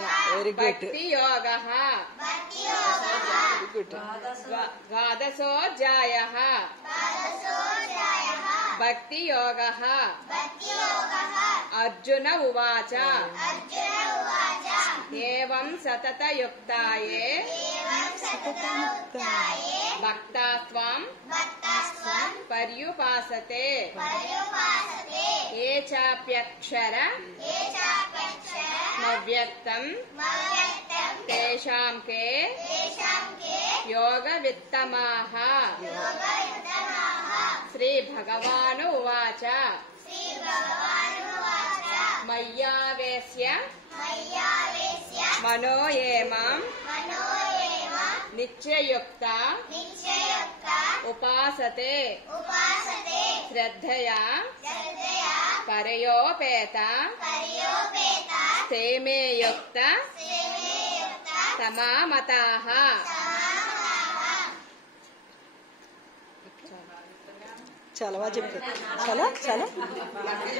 Very good. భక్తి యోగ ద్వాదశోధ్యాయ భక్తి యోగ అర్జున ఉవాచ ఏవం సతతయుక్తాయే భక్తాస్త్వం పర్యుపాసతే ఏ చాప్యక్షర నవ్యక్తం తేషాం కే యోగ విత్తమాః. శ్రీ భగవాను ఉవాచ మయ్యావేశ్య మనో ఏమాం నిత్యయుక్త ఉపాసతే శ్రద్ధయా పరయోపేత సేమే యుక్త తమామతాః. చాలా బాగా చెప్పారు. చాలా చాలా